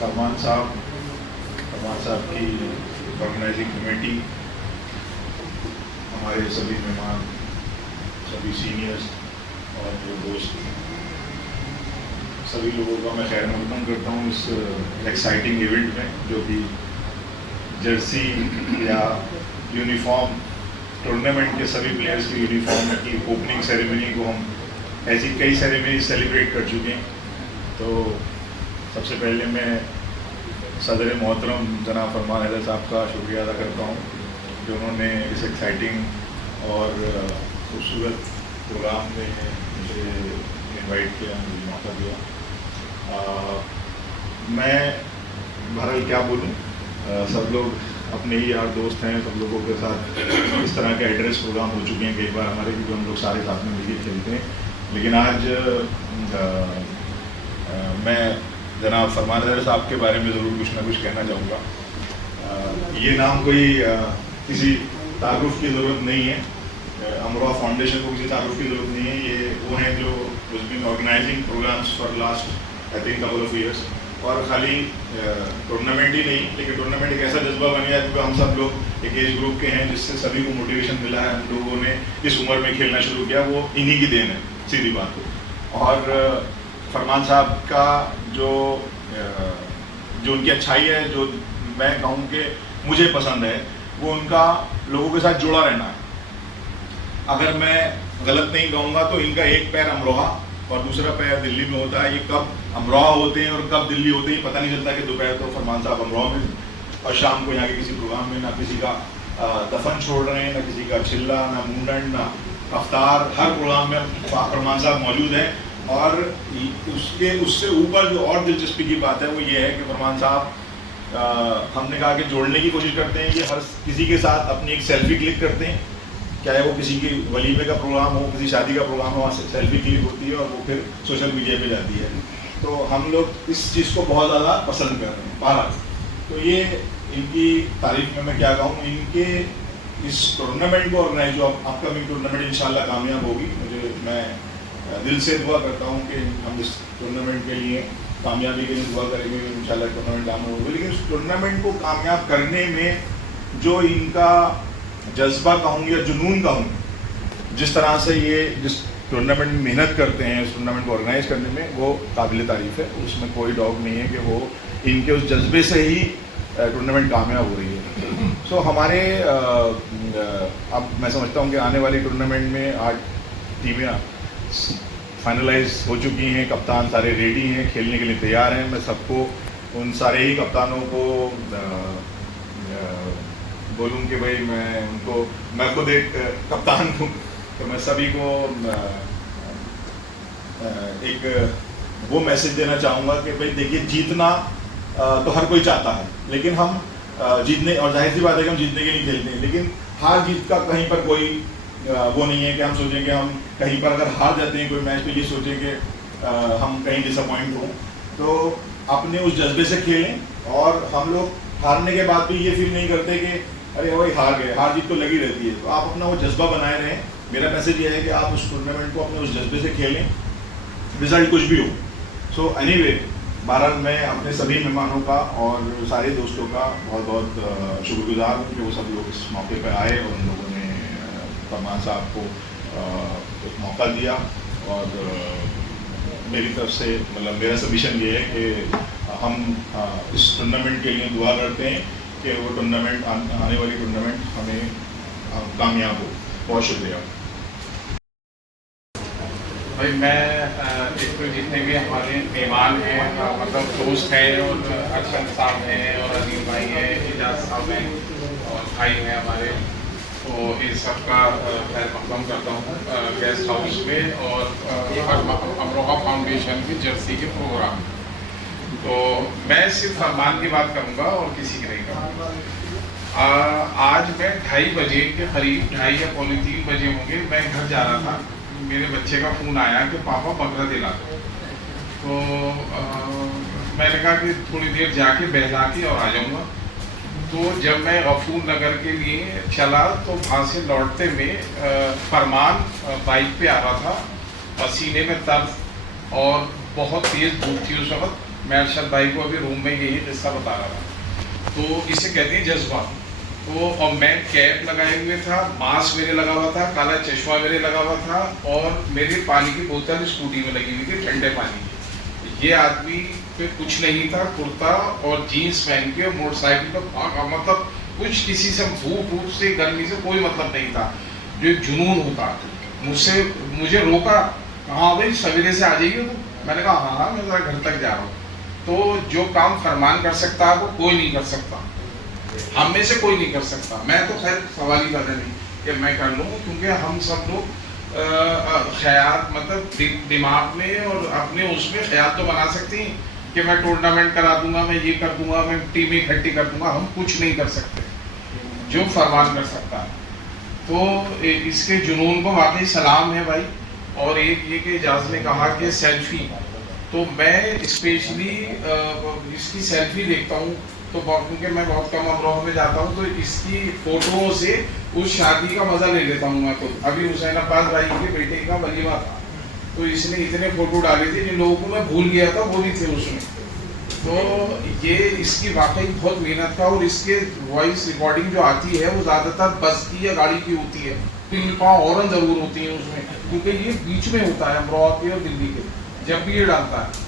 फरमान साहब की organising committee, हमारे सभी मेहमान, सभी सीनियर्स और जो दोस्त, सभी लोगों का मैं खैर मकदम करता हूँ इस एक्साइटिंग इवेंट में, जो कि जर्सी या यूनिफॉर्म टूर्नामेंट के सभी प्लेयर्स की यूनिफॉर्म की ओपनिंग सेरेमनी को हम ऐसी कई सेरेमनी सेलिब्रेट कर चुके हैं। तो सबसे पहले मैं सदर मोहतरम जनाब फरमान हैदर साहब का शुक्रिया अदा करता हूँ जो उन्होंने इस एक्साइटिंग और खूबसूरत प्रोग्राम में मुझे इनवाइट किया, मुझे मौका दिया। मैं बहरहाल क्या बोलूँ, सब लोग अपने ही यार दोस्त हैं, सब लोगों के साथ इस तरह के एड्रेस प्रोग्राम हो चुके हैं कई बार हमारे, क्योंकि हम लोग सारे साथ में मिलकर खेलते हैं। लेकिन आज मैं जनाब फरमान हैदर साहब के बारे में ज़रूर कुछ ना कुछ कहना चाहूँगा। ये नाम कोई किसी तारुफ की ज़रूरत नहीं है, अमरोहा फाउंडेशन को किसी तारुफ की ज़रूरत नहीं है। ये वो हैं जो been organising programs for last I think couple of years. और खाली टूर्नामेंट ही नहीं, लेकिन टूर्नामेंट एक ऐसा जज्बा बन गया क्योंकि हम सब लोग एक एज ग्रुप के हैं जिससे सभी को मोटिवेशन मिला है। हम लोगों ने इस उम्र में खेलना शुरू किया, वो इन्हीं की देन है, सीधी बात है। और फरमान साहब का जो उनकी अच्छाई है, जो मैं कहूँ कि मुझे पसंद है, वो उनका लोगों के साथ जुड़ा रहना है। अगर मैं गलत नहीं कहूँगा तो इनका एक पैर अमरोहा और दूसरा पैर दिल्ली में होता है। ये कब अमरोहा होते हैं और कब दिल्ली होते हैं पता नहीं चलता कि दोपहर तो फरमान साहब अमरोहा में और शाम को यहाँ के किसी प्रोग्राम में ना किसी का दफन छोड़ रहे हैं, ना किसी का चिल्ला, ना मुंडन, ना अफ्तार, हर प्रोग्राम में फरमान साहब मौजूद हैं। और उससे ऊपर जो और दिलचस्पी की बात है वो ये है कि फरमान साहब हमने कहा कि जोड़ने की कोशिश करते हैं। ये हर किसी के साथ अपनी एक सेल्फी क्लिक करते हैं, चाहे वो किसी के वलीमे का प्रोग्राम हो, किसी शादी का प्रोग्राम हो, वहाँ से सेल्फी क्लिक होती है और वो फिर सोशल मीडिया पे जाती है। तो हम लोग इस चीज़ को बहुत ज़्यादा पसंद कर रहे हैं। बहरहाल तो ये इनकी तारीफ में मैं क्या कहूँ, इनके इस टूर्नामेंट को ऑर्गेनाइज जो अपकमिंग टूर्नामेंट इंशाल्लाह कामयाब होगी। मैं दिल से दुआ करता हूँ कि हम इस टूर्नामेंट के लिए कामयाबी के लिए दुआ करेंगे, इंशाल्लाह टूर्नामेंट कामयाब होगी। लेकिन इस टूर्नामेंट को कामयाब करने में जो इनका जज्बा कहूँ या जुनून कहूँ, जिस तरह से ये जिस टूर्नामेंट में मेहनत करते हैं, इस टूर्नामेंट को ऑर्गेनाइज करने में, वो काबिल तारीफ़ है। उसमें कोई डाउट नहीं है कि वो इनके उस जज्बे से ही टूर्नामेंट कामयाब हो रही है। सो हमारे अब मैं समझता हूँ कि आने वाली टूर्नामेंट में 8 टीमें फाइनलाइज हो चुकी हैं, कप्तान सारे रेडी हैं, खेलने के लिए तैयार हैं। मैं सबको, उन सारे ही कप्तानों को बोलूँ कि भाई मैं खुद एक कप्तान हूँ, तो मैं सभी को एक वो मैसेज देना चाहूँगा कि भाई देखिए, जीतना तो हर कोई चाहता है, लेकिन हम जीतने, और जाहिर सी बात है कि हम जीतने के लिए खेलते हैं, लेकिन हार जीत का कहीं पर कोई वो नहीं है कि हम सोचें कि हम कहीं पर अगर हार जाते हैं कोई मैच तो ये सोचें कि हम कहीं डिसअपॉइंट हों। तो अपने उस जज्बे से खेलें। और हम लोग हारने के बाद भी ये फील नहीं करते कि अरे भाई हार गए, हार जीत तो लगी रहती है। तो आप अपना वो जज्बा बनाए रहें। मेरा मैसेज ये है कि आप उस टूर्नामेंट को अपने उस जज्बे से खेलें, रिजल्ट कुछ भी हो। सो एनीवे, बहरहाल मैं अपने सभी मेहमानों का और सारे दोस्तों का बहुत बहुत शुक्रगुजार हूँ कि वो सब लोग इस मौके पर आए और उन लोगों ने फरमान साहब को एक मौका दिया। और मेरी तरफ से मतलब मेरा सबमिशन ये है कि हम इस टूर्नामेंट के लिए दुआ करते हैं कि वो टूर्नामेंट, आने वाली टूर्नामेंट हमें कामयाब हो। बहुत शुक्रिया भाई। मैं एक तो जितने भी हमारे मेहमान हैं, मतलब दोस्त हैं, और अरशद साहब हैं और अजीम भाई हैं, इजाज साहब हैं और भाई हैं हमारे, तो इन सब का खैर मकदम करता हूँ गेस्ट हाउस में और अमरोहा फाउंडेशन की जर्सी के प्रोग्राम। तो मैं सिर्फ फरमान की बात करूँगा और किसी की नहीं करूँगा। आज मैं 2:30 बजे के करीब, 2:30 या 2:45 बजे होंगे, मैं घर जा रहा था। मेरे बच्चे का फ़ोन आया कि पापा बकरा दिला दो। तो मैंने कहा कि थोड़ी देर जाके बहला के और आ जाऊँगा। तो जब मैं गफूर नगर के लिए चला तो वहाँ से लौटते में फरमान बाइक पे आ रहा था, पसीने में तर्फ और बहुत तेज़ धूप थी उस वक्त। मैं अरशद भाई को अभी रूम में यही किस्सा बता रहा था। तो इसे कहते हैं जज्बा। तो और मैं कैप लगाए हुए था, मास्क मेरे लगा हुआ था, काला चश्मा मेरे लगा हुआ था और मेरे पानी की बोतल स्कूटी में लगी हुई थी, ठंडे पानी की। ये आदमी पे कुछ नहीं था, कुर्ता और जीन्स पहन के मोटरसाइकिल पर, मतलब कुछ किसी से धूप से गर्मी से कोई मतलब नहीं था। जो एक जुनून होता, मुझे रोका, हाँ भाई सवेरे से आ जाइए। तो मैंने कहा हाँ मैं ज़रा घर तक जा रहा हूँ। तो जो काम फरमान कर सकता है वो कोई नहीं कर सकता, हम में से कोई नहीं कर सकता। मैं तो खैर सवाल ही पैदा नहीं कि मैं कर लूँ, क्योंकि हम सब लोग ख्याल मतलब दिमाग में और अपने उसमें ख्याल तो बना सकते हैं कि मैं टूर्नामेंट करा दूंगा, मैं ये कर दूंगा, मैं टीम इकट्ठी कर दूंगा। हम कुछ नहीं कर सकते, जो फरमान कर सकता है। तो इसके जुनून को वाकई सलाम है भाई। और एक ये कि एजाज ने कहा कि सेल्फी, तो मैं स्पेशली इसकी सेल्फी देखता हूँ तो क्योंकि मैं बहुत कम अमरोहा में जाता हूँ, तो इसकी फोटो से उस शादी का मजा ले लेता हूँ मैं। तो अभी हुसैन अब्बास भाई के बेटे का वलीमा था, तो इसने इतने फोटो डाले थे जिन लोगों को मैं भूल गया था वो भी थे उसमें। तो ये इसकी वाकई बहुत मेहनत का, और इसके वॉइस रिकॉर्डिंग जो आती है वो ज़्यादातर बस की या गाड़ी की होती है, 3-5 हॉर्न ज़रूर होती हैं उसमें, क्योंकि ये बीच में होता है अमरोहा के और दिल्ली के, जब भी ये डालता है।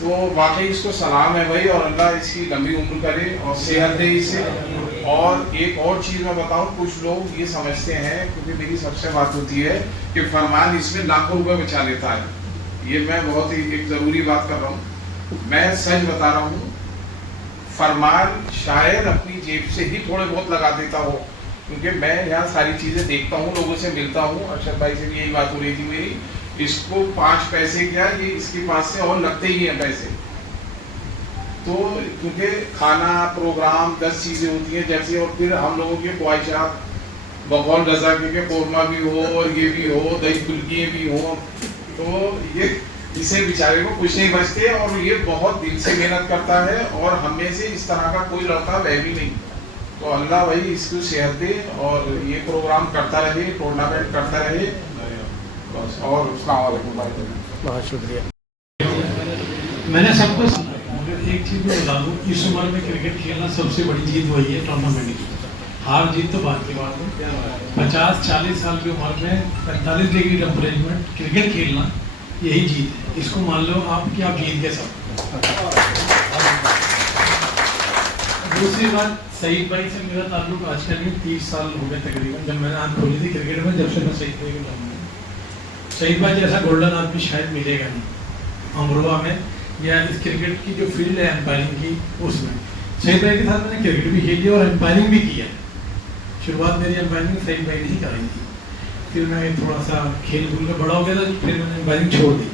तो वाकई इसको सलाम है भाई, और अल्लाह इसकी लंबी उम्र करे और सेहत दे इसे। और एक और चीज़ मैं बताऊं, कुछ लोग ये समझते हैं, क्योंकि मेरी सबसे बात होती है कि फरमान इसमें लाखों रुपए बचा लेता है। ये मैं बहुत ही एक ज़रूरी बात कर रहा हूँ, मैं सच बता रहा हूँ। फरमान शायद अपनी जेब से ही थोड़े बहुत लगा देता हो, क्योंकि मैं यहाँ सारी चीज़ें देखता हूँ, लोगों से मिलता हूँ। अरशद भाई से भी यही बात हो रही थी मेरी, इसको 5 पैसे क्या, ये इसके पास से और लगते ही हैं पैसे। तो क्योंकि खाना प्रोग्राम 10 चीज़ें होती हैं जैसे, और फिर हम लोगों की ख्वाहिशात बकौल रजा के कौरमा भी हो और ये भी हो, दही फुल्की भी हो, तो ये इसे बेचारे को कुछ नहीं बचते। और ये बहुत दिल से मेहनत करता है, और हमें से इस तरह का कोई लड़का वह भी नहीं। तो अल्लाह भाई इसको सेहत दे और ये प्रोग्राम करता रहे, टूर्नामेंट करता रहे बस। और अस्सलाम वालेकुम भाई, बहुत शुक्रिया। मैंने सबको सुना, मगर एक चीज़ मैं बता दूँ, इस उम्र में क्रिकेट खेलना सबसे बड़ी जीत वही है टूर्नामेंट की। हार जीत तो बात की बात है, 50-40 साल की उम्र में 45 डिग्री टेम्परेचर में क्रिकेट खेलना यही जीत है। इसको मान लो आप कि आप जीत गए सब। दूसरी बात, सईद भाई से मेरा ताल्लुक आजकल में 30 साल हो गए तकरीबन, जब मैंने आँख खोली थी क्रिकेट में, जब से मैं सईद भाई को जानता हूँ। सईद भाई जैसा गोल्डन आदमी शायद मिलेगा नहीं अमरोहा में, या इस क्रिकेट की जो फील्ड है एम्पायरिंग की उसमें। सईद भाई के साथ मैंने क्रिकेट भी खेली और एम्पायरिंग भी किया। शुरुआत मेरी एम्पायरिंग सईद भाई ने ही कराई थी, फिर मैं थोड़ा सा खेल कूद में बड़ा हो गया था, फिर मैंने एम्पायरिंग छोड़ दी।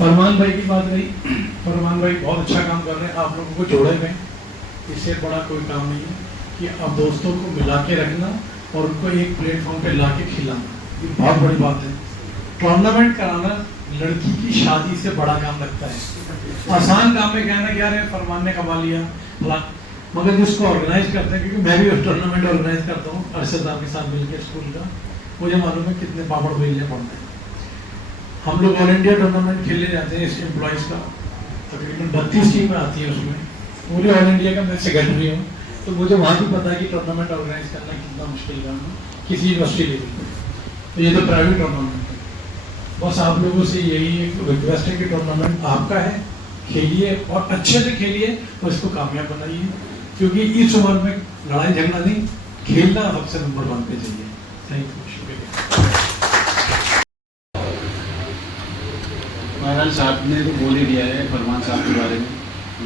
फरमान भाई की बात रही, फरमान भाई बहुत अच्छा काम कर रहे हैं, आप लोगों को जोड़े हुए, इससे बड़ा कोई काम नहीं है कि अब दोस्तों को मिला के रखना और उनको एक प्लेटफॉर्म पे ला के खिलाना, ये बहुत बड़ी बात है। टूर्नामेंट कराना लड़की की शादी से बड़ा काम लगता है। आसान काम में कहना क्या रहे फरमान ने कमा लिया, मगर जिसको ऑर्गेनाइज करते हैं, क्योंकि मैं भी टूर्नामेंट ऑर्गेनाइज करता हूँ अरशद साहब के साथ मिलकर स्कूल का, मुझे मालूम है कितने पापड़ बेलने पड़ते हैं। हम लोग ऑल इंडिया टूर्नामेंट खेलने जाते हैं, इस एम्प्लॉयज़ का तकरीबन 32 टीमें आती हैं उसमें, पूरे ऑल इंडिया का मैं सेक्रेटरी हूँ, तो मुझे वहाँ भी पता है कि टूर्नामेंट ऑर्गेनाइज करना कितना मुश्किल काम है किसी यूनिवर्सिटी लेवल पर। तो ये तो प्राइवेट टूर्नामेंट है। बस आप लोगों से यही एक रिक्वेस्ट है कि टूर्नामेंट आपका है, खेलिए और अच्छे से खेलिए और इसको कामयाब बनाइए, क्योंकि इस उम्र में लड़ाई झगड़ा नहीं, खेलना सबसे नंबर 1 पे चाहिए। थैंक यू, शुक्रिया। महाराज साहब ने तो बोल ही दिया है फरमान साहब के बारे में,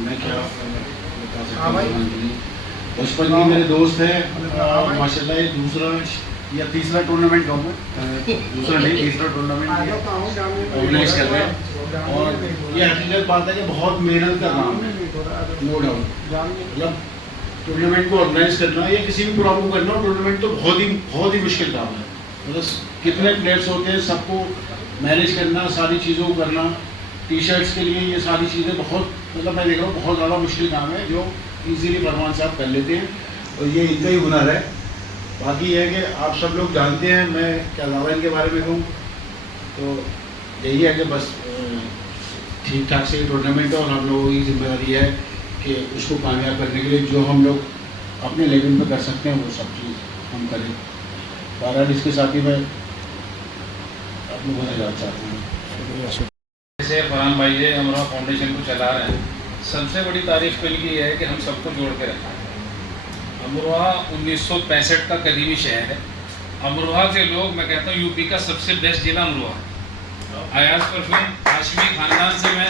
मैं क्या बता सकता हूँ। बचपन में मेरे दोस्त है, माशाल्लाह ये दूसरा या तीसरा टूर्नामेंट कहूँ, दूसरा नहीं तीसरा टूर्नामेंट ऑर्गेनाइज कर रहे हैं। और ये हकीकत बात है कि बहुत मेहनत का काम है, नो डाउट। मतलब टूर्नामेंट को ऑर्गेनाइज करना या किसी भी प्रॉब्लम करना, टूर्नामेंट तो बहुत ही मुश्किल काम है। मतलब कितने प्लेयर्स होते हैं, सबको मैनेज करना, सारी चीज़ों को करना, टी शर्ट्स के लिए ये सारी चीज़ें बहुत, मतलब मैं देख रहा हूँ बहुत ज़्यादा मुश्किल काम है, जो इजीली फरमान साहब कर लेते हैं, और ये इनका ही हुनर है। बाकी है कि आप सब लोग जानते हैं, मैं क्या ज़्यादा इनके बारे में कहूँ, तो यही है कि बस ठीक ठाक से टूर्नामेंट है और हम लोगों की जिम्मेदारी है कि उसको कामयाब करने के लिए जो हम लोग अपने लेवल पे कर सकते हैं वो सब चीज़ हम करें। बहरहाल इसके साथ ही मैं आप लोगों से जानना चाहता हूँ। जैसे फरहान भाई ये अमरोहा फाउंडेशन को चला रहे हैं, सबसे बड़ी तारीफ तो इनकी है कि हम सबको जोड़ के रखा है। अमरोहा 1965 का कदीमी शहर है। अमरोहा के लोग, मैं कहता हूँ यूपी का सबसे बेस्ट जिला अमरोहा। अयाज परवीन हाशमी खानदान से मैं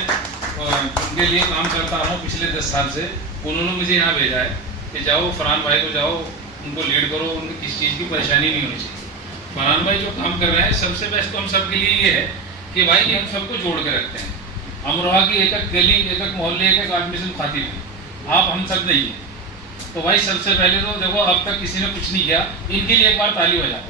उनके लिए काम करता रहा हूँ पिछले 10 साल से। उन्होंने मुझे यहाँ भेजा है कि जाओ फरहान भाई को जाओ, उनको लीड करो, उनको किसी चीज़ की परेशानी नहीं होनी चाहिए। फरहान भाई जो काम कर रहे हैं सबसे बेस्ट तो हम सब के लिए ये है कि भाई हम सबको जोड़ के रखते हैं। अमरोहा की एक एक गली, एक एक मोहल्ले, एक एक आदमी से खातिर है, आप हम सब नहीं है। तो भाई सबसे पहले तो देखो अब तक किसी ने कुछ नहीं किया, इनके लिए एक बार ताली बजाओ।